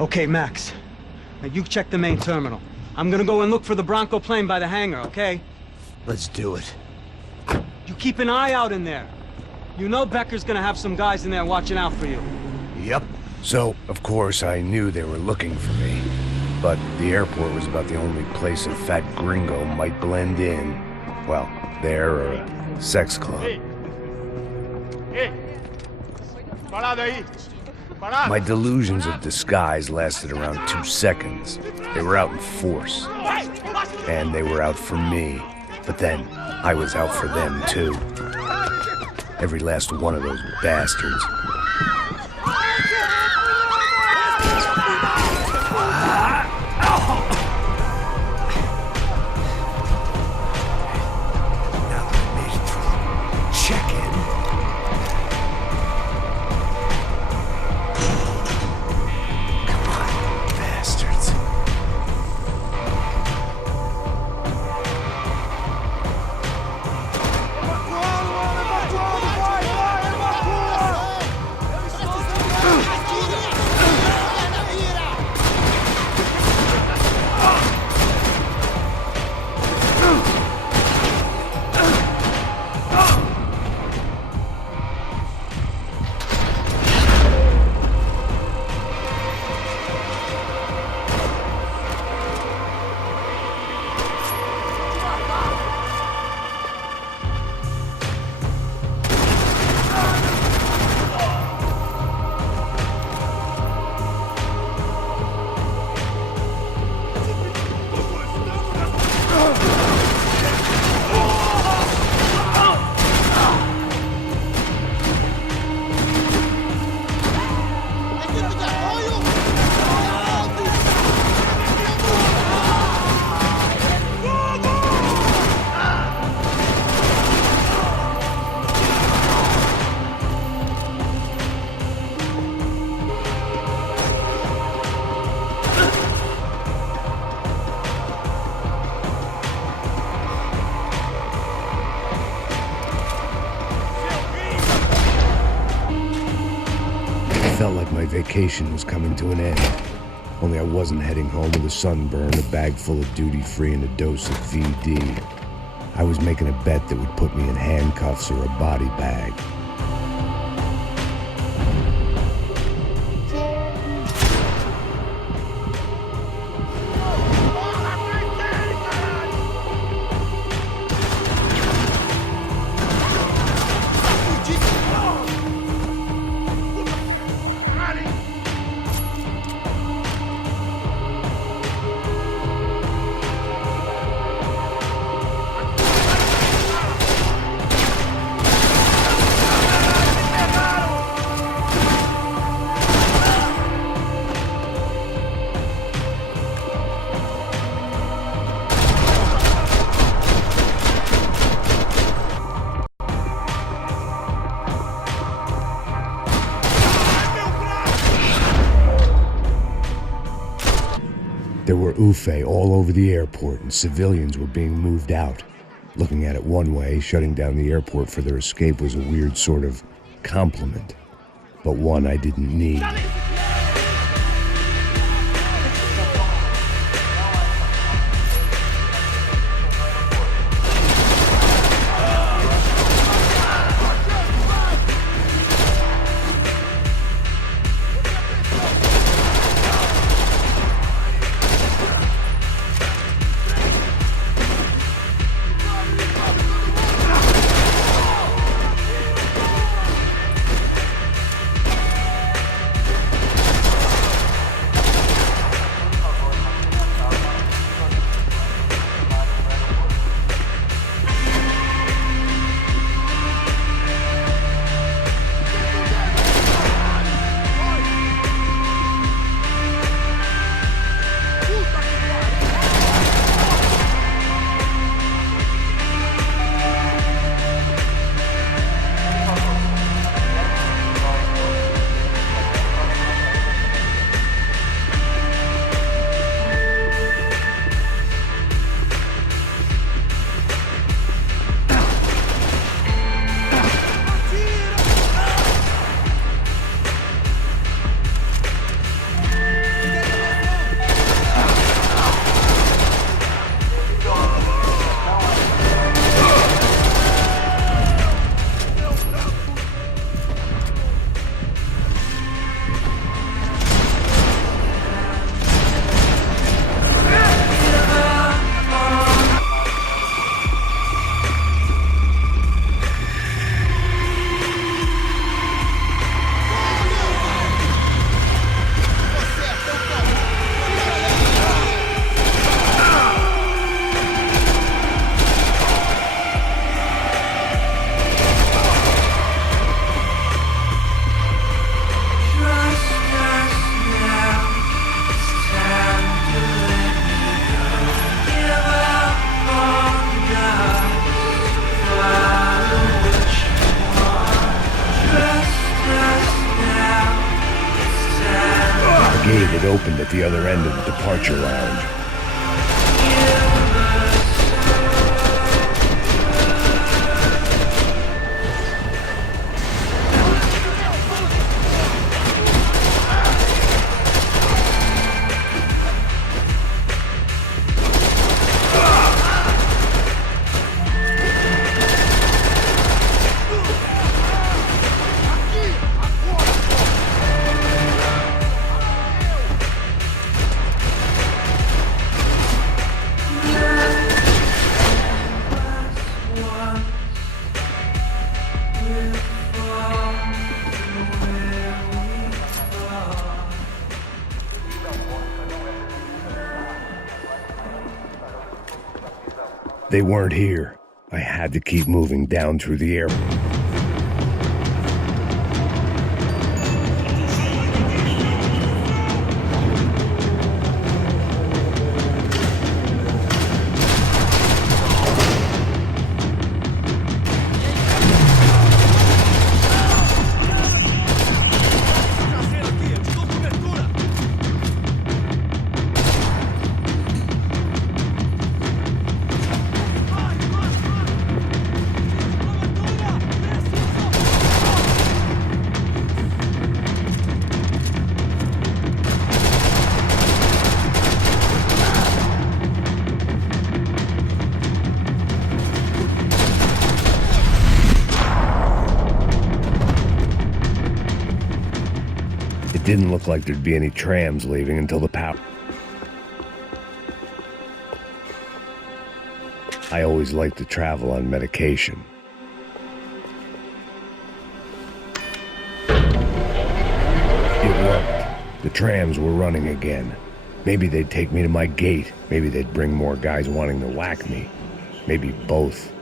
Okay, Max. Now you check the main terminal. I'm gonna go and look for the Bronco plane by the hangar, okay? Let's do it. You keep an eye out in there. You know Becker's gonna have some guys in there watching out for you. Yep. So, of course, I knew they were looking for me. But the airport was about the only place a fat gringo might blend in. Well, there or a sex club. My delusions of disguise lasted around 2 seconds. They were out in force. And they were out for me. But then, I was out for them too. Every last one of those bastards. Felt like my vacation was coming to an end. Only I wasn't heading home with a sunburn, a bag full of duty-free, and a dose of VD. I was making a bet that would put me in handcuffs or a body bag. There were UFE all over the airport, and civilians were being moved out. Looking at it one way, shutting down the airport for their escape was a weird sort of compliment, but one I didn't need. had opened at the other end of the departure lounge. They weren't here. I had to keep moving down through the air. It didn't look like there'd be any trams leaving until the power. I always liked to travel on medication. It worked. The trams were running again. Maybe they'd take me to my gate. Maybe they'd bring more guys wanting to whack me. Maybe both.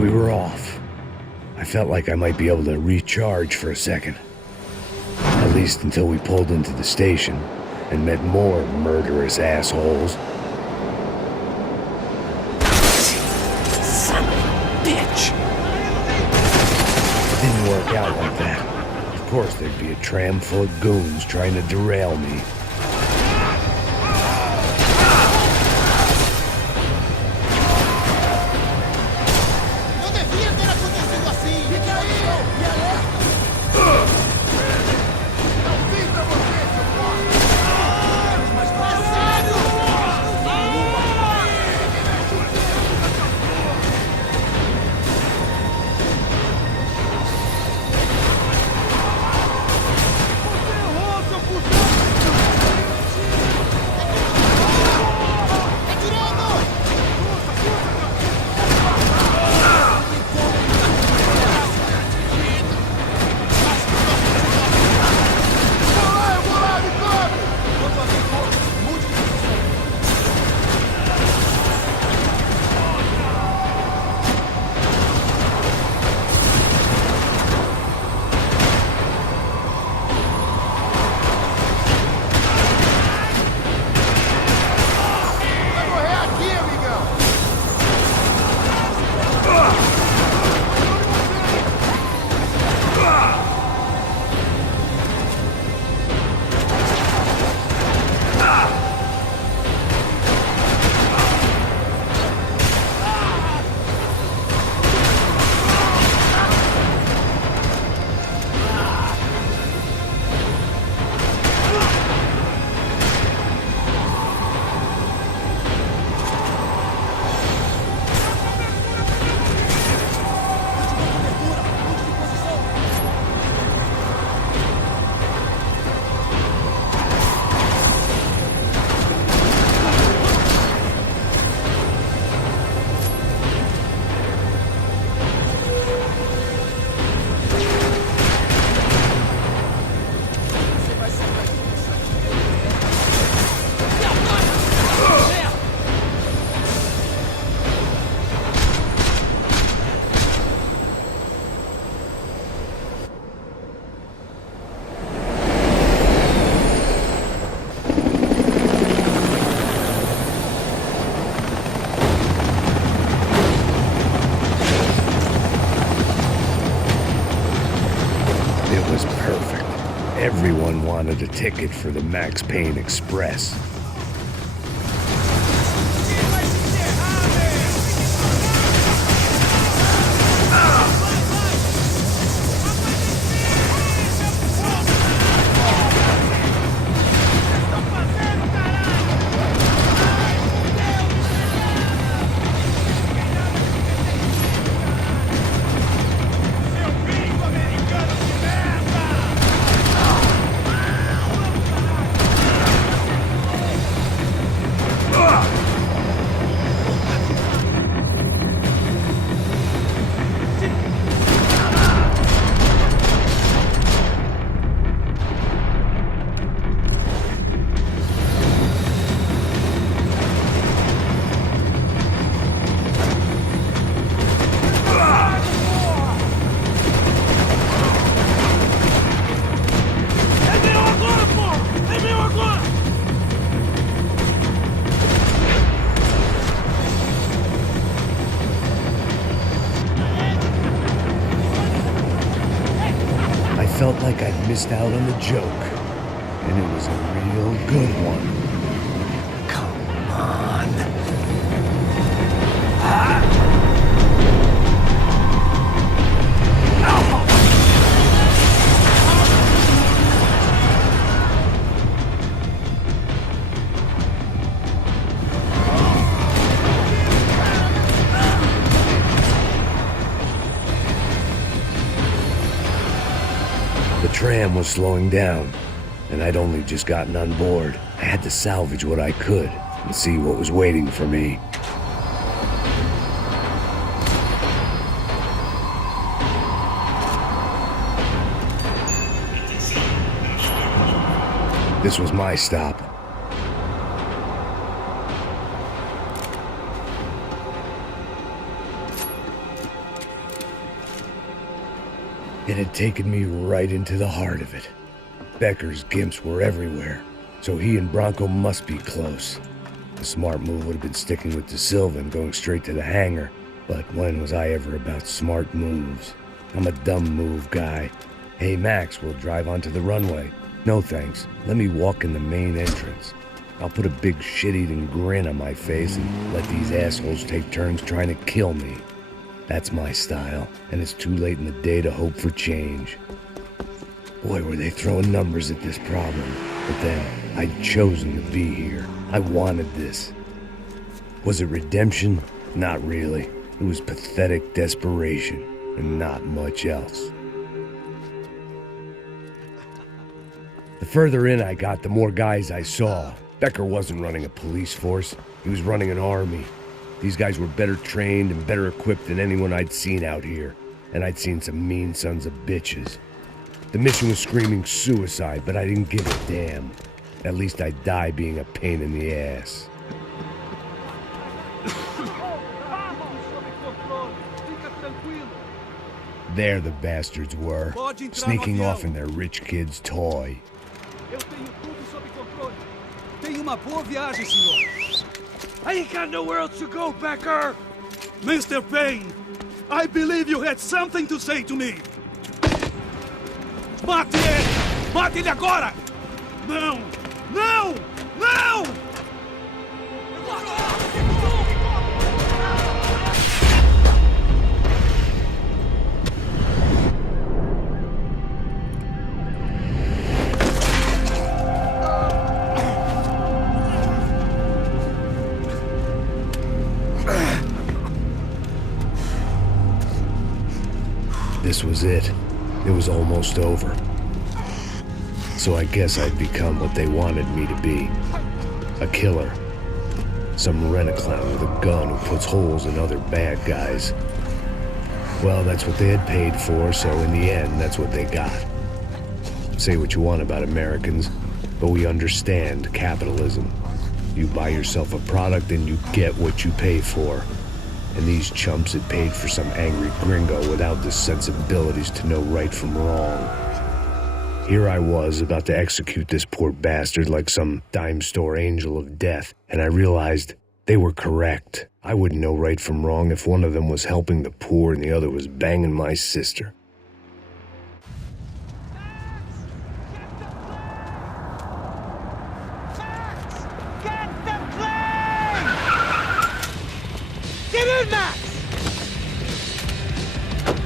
We were off. I felt like I might be able to recharge for a second. At least until we pulled into the station and met more murderous assholes. Son of a bitch! It didn't work out like that. Of course there'd be a tram full of goons trying to derail me. Everyone wanted a ticket for the Max Payne Express. I felt like I'd missed out on the joke, and it was a real good one. Come on. The tram was slowing down, and I'd only just gotten on board. I had to salvage what I could and see what was waiting for me. This was my stop. It had taken me right into the heart of it. Becker's gimps were everywhere, so he and Bronco must be close. The smart move would have been sticking with Silvia and going straight to the hangar, but when was I ever about smart moves? I'm a dumb move guy. Hey Max, we'll drive onto the runway. No thanks, let me walk in the main entrance. I'll put a big shit-eating grin on my face and let these assholes take turns trying to kill me. That's my style, and it's too late in the day to hope for change. Boy, were they throwing numbers at this problem. But then, I'd chosen to be here. I wanted this. Was it redemption? Not really. It was pathetic desperation, and not much else. The further in I got, the more guys I saw. Becker wasn't running a police force. He was running an army. These guys were better trained and better equipped than anyone I'd seen out here, and I'd seen some mean sons of bitches. The mission was screaming suicide, but I didn't give a damn. At least I'd die being a pain in the ass. There the bastards were, sneaking off in their rich kid's toy. I ain't got nowhere else to go, Becker! Mr. Payne, I believe you had something to say to me. Mate ele! Mate ele agora! Não! Não! Não! This was it. It was almost over. So I guess I'd become what they wanted me to be. A killer. Some rent-a-clown with a gun who puts holes in other bad guys. Well, that's what they had paid for, so in the end, that's what they got. Say what you want about Americans, but we understand capitalism. You buy yourself a product and you get what you pay for. And these chumps had paid for some angry gringo without the sensibilities to know right from wrong. Here I was about to execute this poor bastard like some dime store angel of death, and I realized they were correct. I wouldn't know right from wrong if one of them was helping the poor and the other was banging my sister.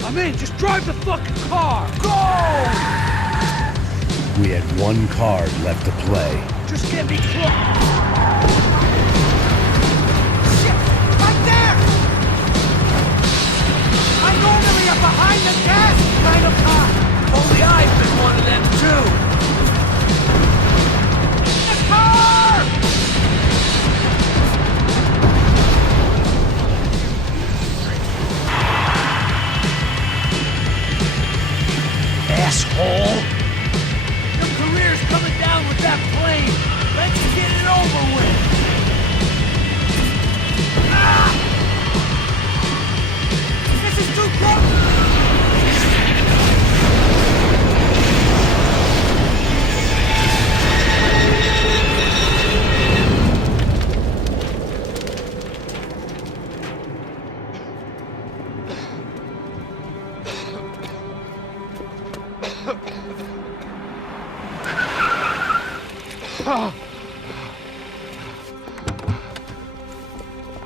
I'm in, just drive the fucking car! Go! We had one card left to play. Just get me close! Shit! Right there! I'm normally a behind the gas kind of car! Only I've been one of them too! The car! Asshole! Your career's coming down with that plane! Let's get it over with! Ah! This is too close!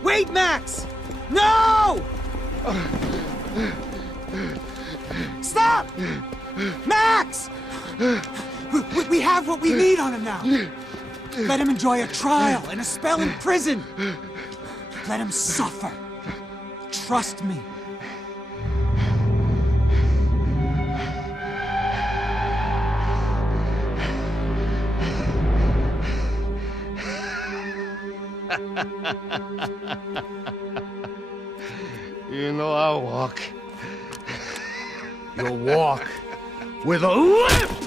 Wait, Max! No! Stop! Max! We have what we need on him now. Let him enjoy a trial and a spell in prison. Let him suffer. Trust me. You know I'll walk. You'll walk with a lift!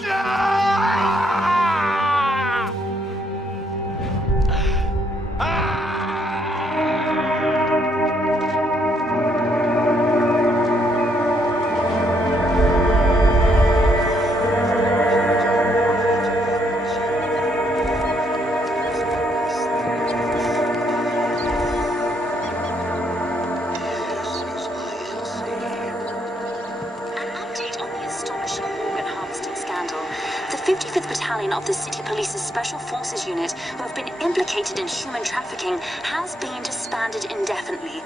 The 55th Battalion of the City Police's Special Forces Unit, who have been implicated in human trafficking, has been disbanded indefinitely.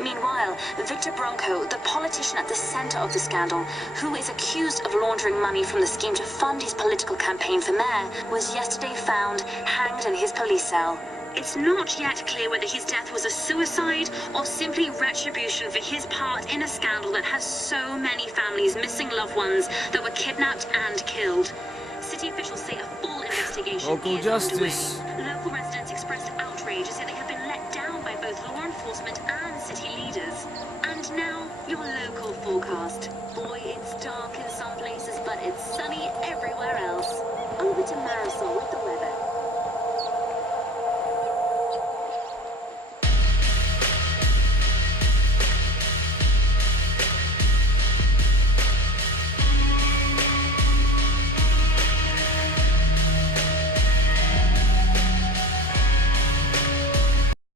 Meanwhile, Victor Bronco, the politician at the center of the scandal, who is accused of laundering money from the scheme to fund his political campaign for mayor, was yesterday found hanged in his police cell. It's not yet clear whether his death was a suicide or simply retribution for his part in a scandal that has so many families missing loved ones that were kidnapped and killed. City officials say a full investigation Local is justice. underway. Local residents expressed outrage as they have been let down by both law enforcement and city leaders. And now, your local forecast. Boy, it's dark in some places, but it's sunny everywhere else. Over to Marisol with the weather.